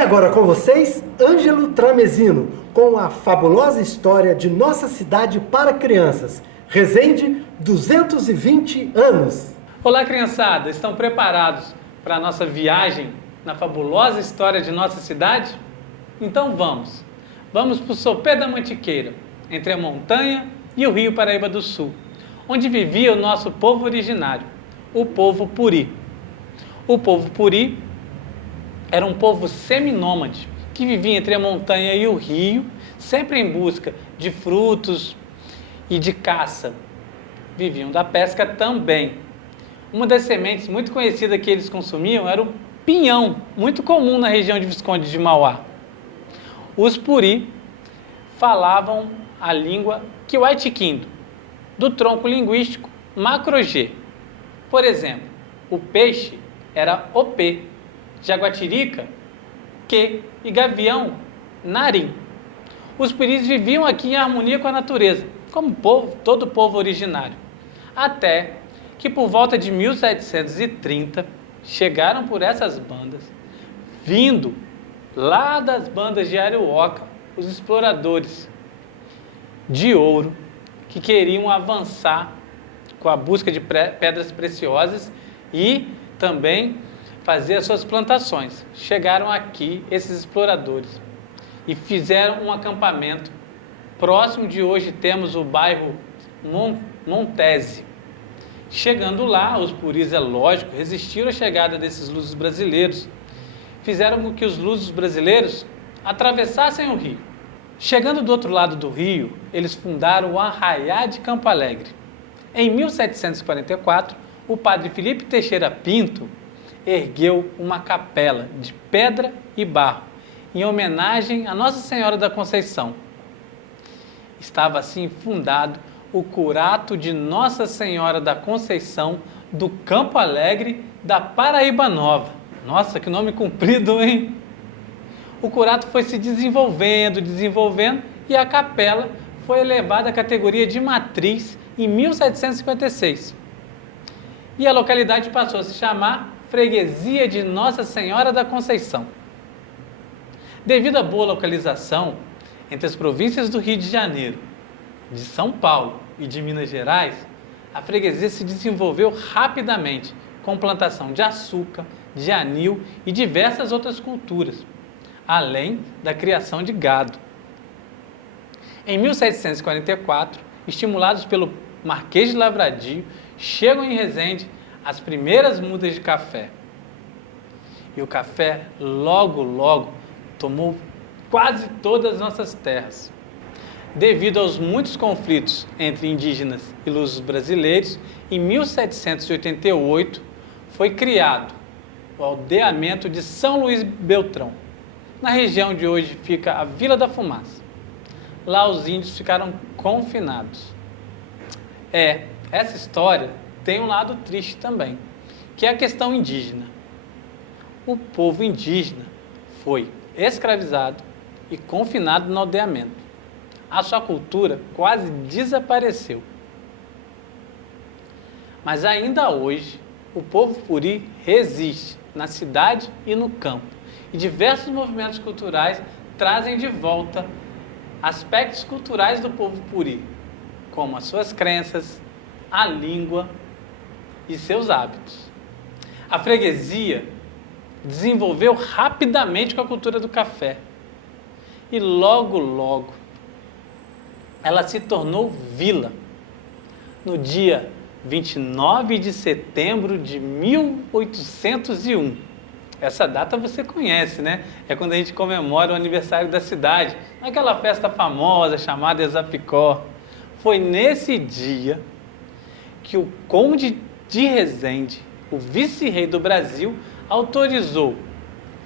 agora com vocês, Ângelo Tramezino, com a fabulosa história de nossa cidade para crianças. Resende, 220 anos. Olá, criançada! Estão preparados para a nossa viagem na fabulosa história de nossa cidade? Então vamos! Vamos para o sopé da Mantiqueira, entre a montanha e o rio Paraíba do Sul, onde vivia o nosso povo originário, o povo Puri. O povo Puri era um povo seminômade, que vivia entre a montanha e o rio, sempre em busca de frutos e de caça. Viviam da pesca também. Uma das sementes muito conhecida que eles consumiam era o pinhão, muito comum na região de Visconde de Mauá. Os Puri falavam a língua Kiwai-Tiquindo, do tronco linguístico Macro-G. Por exemplo, o peixe era Opê, jaguatirica, Que e gavião, Narim. Os Puris viviam aqui em harmonia com a natureza, como todo povo originário. Até que por volta de 1730 chegaram por essas bandas, vindo lá das bandas de Arioca, os exploradores de ouro que queriam avançar com a busca de pedras preciosas e também fazer as suas plantações. Chegaram aqui esses exploradores e fizeram um acampamento próximo de hoje temos o bairro Montese. Chegando lá, os Puris, é lógico, resistiram à chegada desses lusos brasileiros. Fizeram com que os lusos brasileiros atravessassem o rio. Chegando do outro lado do rio, eles fundaram o Arraiá de Campo Alegre. Em 1744, o padre Felipe Teixeira Pinto ergueu uma capela de pedra e barro, em homenagem a Nossa Senhora da Conceição. Estava assim fundado o Curato de Nossa Senhora da Conceição do Campo Alegre da Paraíba Nova. Nossa, que nome comprido, hein? O Curato foi se desenvolvendo e a capela foi elevada à categoria de matriz em 1756. E a localidade passou a se chamar Freguesia de Nossa Senhora da Conceição. Devido à boa localização entre as províncias do Rio de Janeiro, de São Paulo e de Minas Gerais, a freguesia se desenvolveu rapidamente com plantação de açúcar, de anil e diversas outras culturas, além da criação de gado. Em 1744, estimulados pelo Marquês de Lavradio, chegam em Resende as primeiras mudas de café. E o café logo tomou quase todas as nossas terras. Devido aos muitos conflitos entre indígenas e lusos brasileiros, em 1788 foi criado o aldeamento de São Luís Beltrão. Na região de hoje fica a Vila da Fumaça. Lá os índios ficaram confinados. Essa história tem um lado triste também, que é a questão indígena. O povo indígena foi escravizado e confinado no aldeamento. A sua cultura quase desapareceu. Mas ainda hoje, o povo Puri resiste na cidade e no campo. E diversos movimentos culturais trazem de volta aspectos culturais do povo Puri, como as suas crenças, a língua e seus hábitos. A freguesia desenvolveu rapidamente com a cultura do café. E logo ela se tornou vila. No dia 29 de setembro de 1801. Essa data você conhece, né? É quando a gente comemora o aniversário da cidade, naquela festa famosa chamada Exapicó. Foi nesse dia que o Conde de Resende, o vice-rei do Brasil, autorizou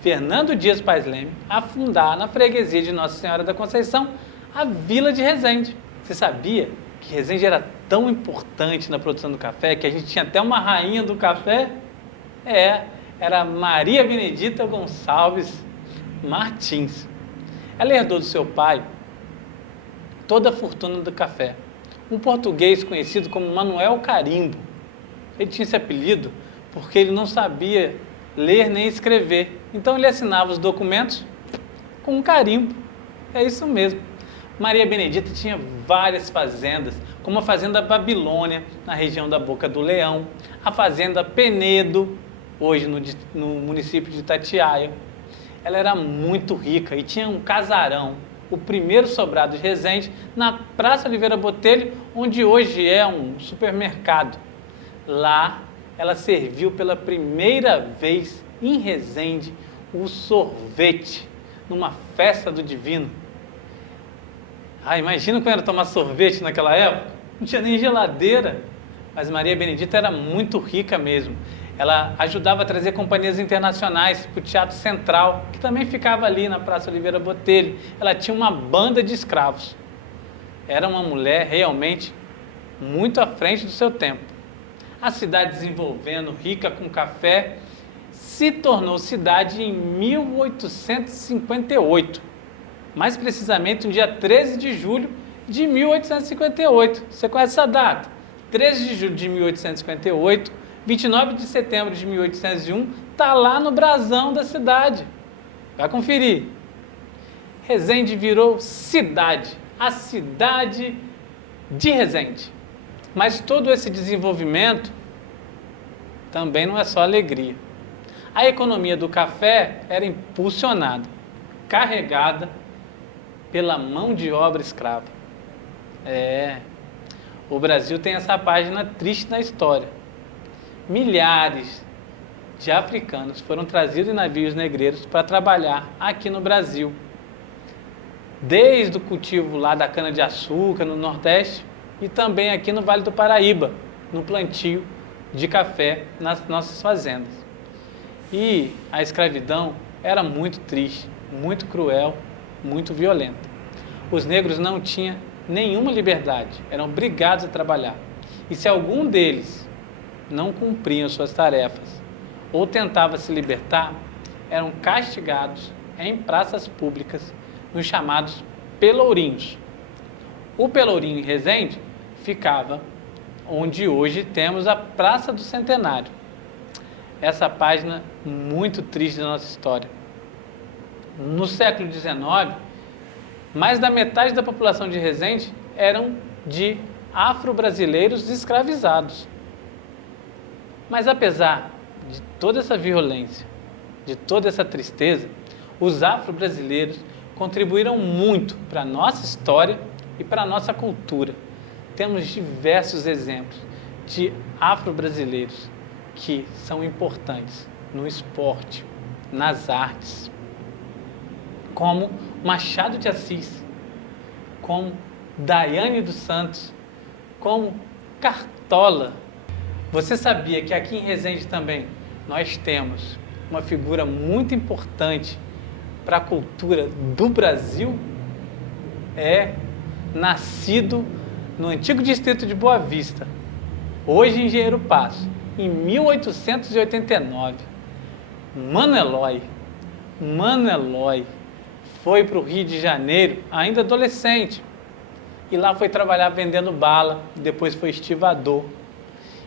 Fernando Dias Pais Leme a fundar na freguesia de Nossa Senhora da Conceição a Vila de Resende. Você sabia que Resende era tão importante na produção do café que a gente tinha até uma rainha do café? Era Maria Benedita Gonçalves Martins. Ela herdou do seu pai toda a fortuna do café. Um português conhecido como Manuel Carimbo. Ele tinha esse apelido porque ele não sabia ler nem escrever. Então ele assinava os documentos com um carimbo. É isso mesmo. Maria Benedita tinha várias fazendas, como a Fazenda Babilônia, na região da Boca do Leão, a Fazenda Penedo, hoje no município de Itatiaia. Ela era muito rica e tinha um casarão, o primeiro sobrado de Resende, na Praça Oliveira Botelho, onde hoje é um supermercado. Lá, ela serviu pela primeira vez em Resende o sorvete, numa festa do Divino. Ah, imagina como era tomar sorvete naquela época. Não tinha nem geladeira. Mas Maria Benedita era muito rica mesmo. Ela ajudava a trazer companhias internacionais para o Teatro Central, que também ficava ali na Praça Oliveira Botelho. Ela tinha uma banda de escravos. Era uma mulher realmente muito à frente do seu tempo. A cidade desenvolvendo, rica com café, se tornou cidade em 1858. Mais precisamente no dia 13 de julho de 1858. Você conhece essa data? 13 de julho de 1858, 29 de setembro de 1801, está lá no brasão da cidade. Vai conferir. Resende virou cidade, a cidade de Resende. Mas todo esse desenvolvimento também não é só alegria. A economia do café era impulsionada, carregada pela mão de obra escrava. O Brasil tem essa página triste na história. Milhares de africanos foram trazidos em navios negreiros para trabalhar aqui no Brasil. Desde o cultivo lá da cana-de-açúcar no Nordeste e também aqui no Vale do Paraíba, no plantio de café nas nossas fazendas. E a escravidão era muito triste, muito cruel, muito violenta. Os negros não tinham nenhuma liberdade, eram obrigados a trabalhar. E se algum deles não cumpriam suas tarefas ou tentava se libertar, eram castigados em praças públicas, nos chamados pelourinhos. O Pelourinho em Resende ficava onde hoje temos a Praça do Centenário. Essa página muito triste da nossa história. No século XIX, mais da metade da população de Resende eram de afro-brasileiros escravizados. Mas apesar de toda essa violência, de toda essa tristeza, os afro-brasileiros contribuíram muito para a nossa história e para a nossa cultura. Temos diversos exemplos de afro-brasileiros que são importantes no esporte, nas artes, como Machado de Assis, como Daiane dos Santos, como Cartola. Você sabia que aqui em Resende também nós temos uma figura muito importante para a cultura do Brasil? Nascido no antigo distrito de Boa Vista, hoje Engenheiro Passo, em 1889. Mano Eloy foi para o Rio de Janeiro ainda adolescente e lá foi trabalhar vendendo bala, depois foi estivador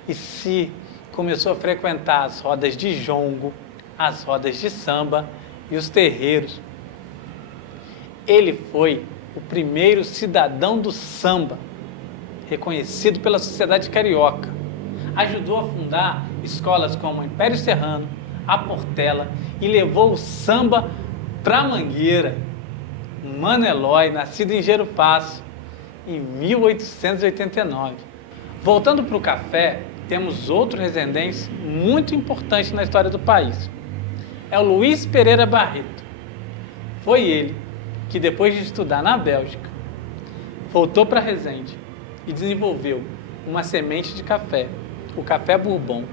e começou a frequentar as rodas de jongo, as rodas de samba e os terreiros. Ele foi o primeiro cidadão do samba, reconhecido pela sociedade carioca. Ajudou a fundar escolas como Império Serrano, a Portela e levou o samba para Mangueira. Mano Eloy, nascido em Engenheiro Passo, em 1889. Voltando para o café, temos outro resendense muito importante na história do país. É o Luiz Pereira Barreto. Foi ele que, depois de estudar na Bélgica, voltou para Resende e desenvolveu uma semente de café, o café Bourbon,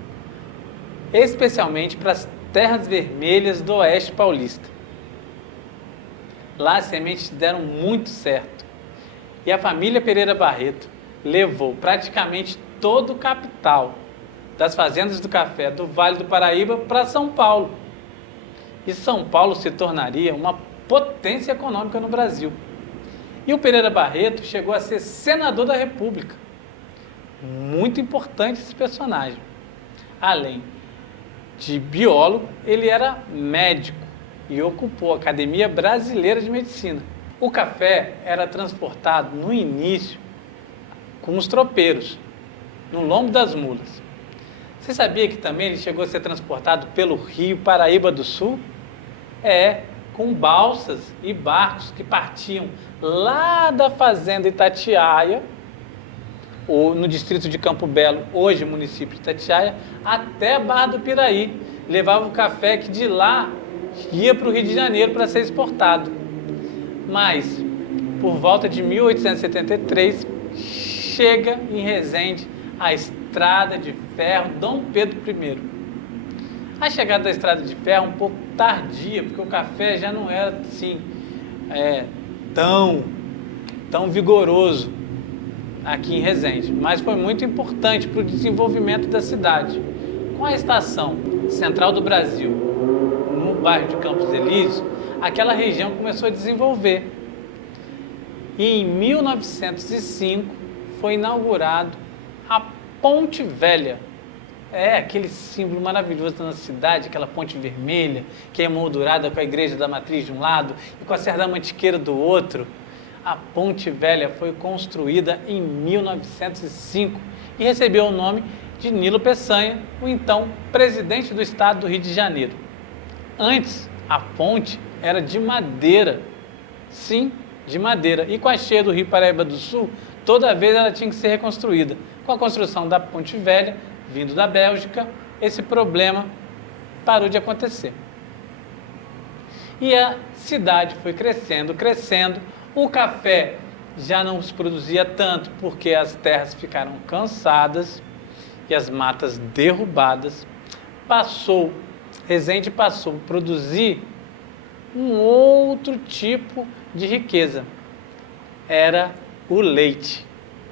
especialmente para as terras vermelhas do Oeste Paulista. Lá as sementes deram muito certo e a família Pereira Barreto levou praticamente todo o capital das fazendas do café do Vale do Paraíba para São Paulo. E São Paulo se tornaria uma potência econômica no Brasil. E o Pereira Barreto chegou a ser senador da República. Muito importante esse personagem. Além de biólogo, ele era médico e ocupou a Academia Brasileira de Medicina. O café era transportado no início com os tropeiros, no lombo das mulas. Você sabia que também ele chegou a ser transportado pelo Rio Paraíba do Sul? Com balsas e barcos que partiam lá da fazenda Itatiaia, ou no distrito de Campo Belo, hoje município de Itatiaia, até Barra do Piraí. Levava o café que de lá ia para o Rio de Janeiro para ser exportado. Mas, por volta de 1873, chega em Resende a Estrada de Ferro Dom Pedro I. A chegada da Estrada de Ferro um pouco tardia, porque o café já não era assim, tão vigoroso aqui em Resende, mas foi muito importante para o desenvolvimento da cidade. Com a estação central do Brasil, no bairro de Campos Elíseos, aquela região começou a desenvolver. E em 1905 foi inaugurado a Ponte Velha. Aquele símbolo maravilhoso da nossa cidade, aquela ponte vermelha, que é emoldurada com a Igreja da Matriz de um lado e com a Serra da Mantiqueira do outro. A Ponte Velha foi construída em 1905 e recebeu o nome de Nilo Peçanha, o então presidente do estado do Rio de Janeiro. Antes, a ponte era de madeira. Sim, de madeira. E com a cheia do Rio Paraíba do Sul, toda vez ela tinha que ser reconstruída. Com a construção da Ponte Velha, vindo da Bélgica, esse problema parou de acontecer. E a cidade foi crescendo. O café já não se produzia tanto porque as terras ficaram cansadas e as matas derrubadas. Resende passou a produzir um outro tipo de riqueza. Era o leite.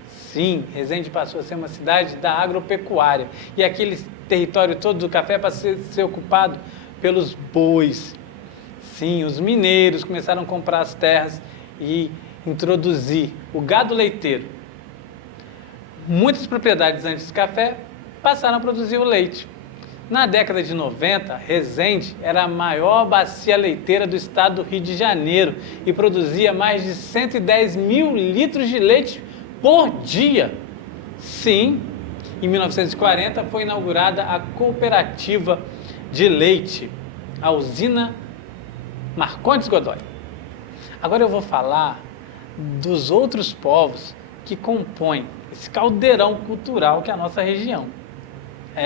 Sim, Resende passou a ser uma cidade da agropecuária. E aquele território todo do café passou a ser ocupado pelos bois. Sim, os mineiros começaram a comprar as terras e introduzir o gado leiteiro. Muitas propriedades antes de café passaram a produzir o leite. Na década de 90, Resende era a maior bacia leiteira do estado do Rio de Janeiro e produzia mais de 110 mil litros de leite por dia. Sim, em 1940 foi inaugurada a cooperativa de leite, a usina Marcondes Godoy. Agora eu vou falar dos outros povos que compõem esse caldeirão cultural que é a nossa região.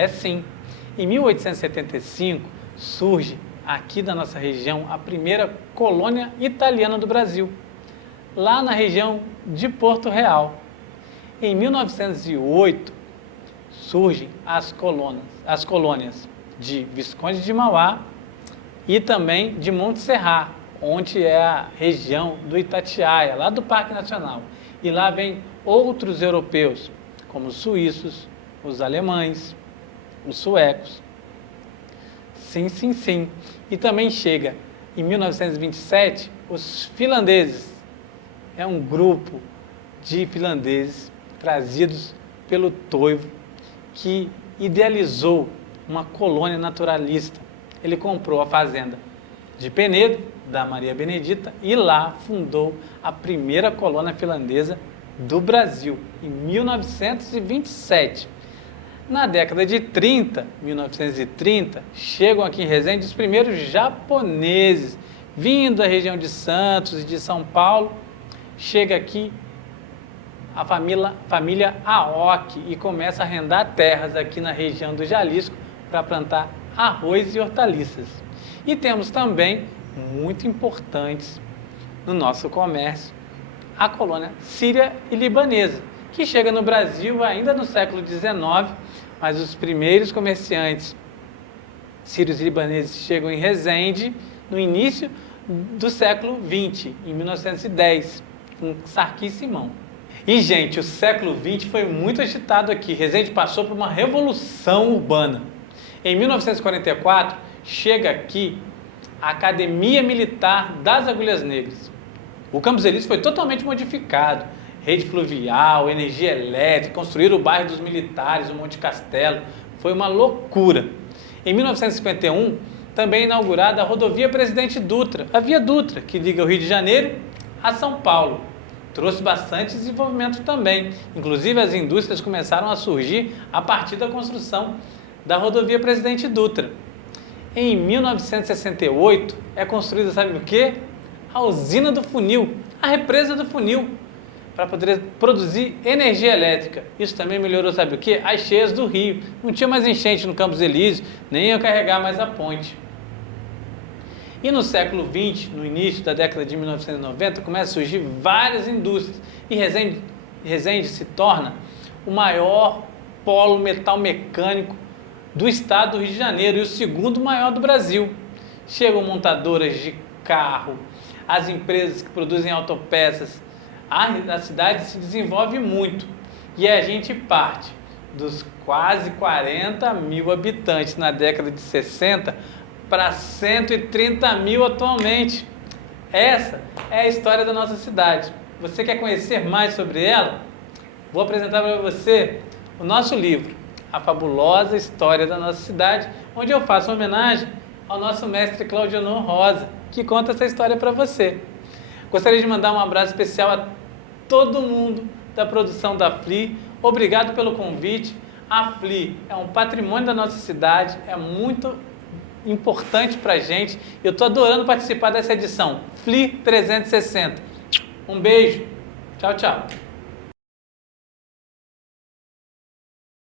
Sim, em 1875 surge aqui da nossa região a primeira colônia italiana do Brasil, lá na região de Porto Real. Em 1908 surgem as colônias de Visconde de Mauá e também de Monte Serrat, onde é a região do Itatiaia, lá do Parque Nacional. E lá vem outros europeus, como os suíços, os alemães, os suecos. Sim. E também chega, em 1927, os finlandeses. É um grupo de finlandeses trazidos pelo Toivo, que idealizou uma colônia naturalista. Ele comprou a fazenda de Penedo, da Maria Benedita, e lá fundou a primeira colônia finlandesa do Brasil, em 1927. Na década de 1930, chegam aqui em Resende os primeiros japoneses, vindo da região de Santos e de São Paulo. Chega aqui a família Aoki e começa a arrendar terras aqui na região do Jalisco para plantar arroz e hortaliças. E temos também, muito importantes no nosso comércio, a colônia síria e libanesa, que chega no Brasil ainda no século XIX, mas os primeiros comerciantes sírios e libaneses chegam em Resende no início do século XX, em 1910, com Sarqui Simão. E, gente, o século XX foi muito agitado aqui. Resende passou por uma revolução urbana. Em 1944, chega aqui a Academia Militar das Agulhas Negras. O Campos Elíseos foi totalmente modificado. Rede fluvial, energia elétrica, construíram o bairro dos militares, o Monte Castelo. Foi uma loucura. Em 1951, também é inaugurada a rodovia Presidente Dutra, a Via Dutra, que liga o Rio de Janeiro a São Paulo. Trouxe bastante desenvolvimento também. Inclusive, as indústrias começaram a surgir a partir da construção da rodovia Presidente Dutra. Em 1968, é construída, sabe o quê? A usina do Funil, a represa do Funil, para poder produzir energia elétrica. Isso também melhorou, sabe o quê? As cheias do rio. Não tinha mais enchente no Campos Elíseos, nem ia carregar mais a ponte. E no século XX, no início da década de 1990, começam a surgir várias indústrias. E Resende se torna o maior polo metal mecânico do estado do Rio de Janeiro e o segundo maior do Brasil. Chegam montadoras de carro, as empresas que produzem autopeças. A cidade se desenvolve muito e a gente parte dos quase 40 mil habitantes na década de 60 para 130 mil atualmente. Essa é a história da nossa cidade. Você quer conhecer mais sobre ela? Vou apresentar para você o nosso livro, A Fabulosa História da Nossa Cidade, onde eu faço uma homenagem ao nosso mestre Claudionor Rosa, que conta essa história para você. Gostaria de mandar um abraço especial a todo mundo da produção da FLI. Obrigado pelo convite. A FLI é um patrimônio da nossa cidade, é muito importante para a gente. Eu estou adorando participar dessa edição, FLI 360. Um beijo. Tchau, tchau.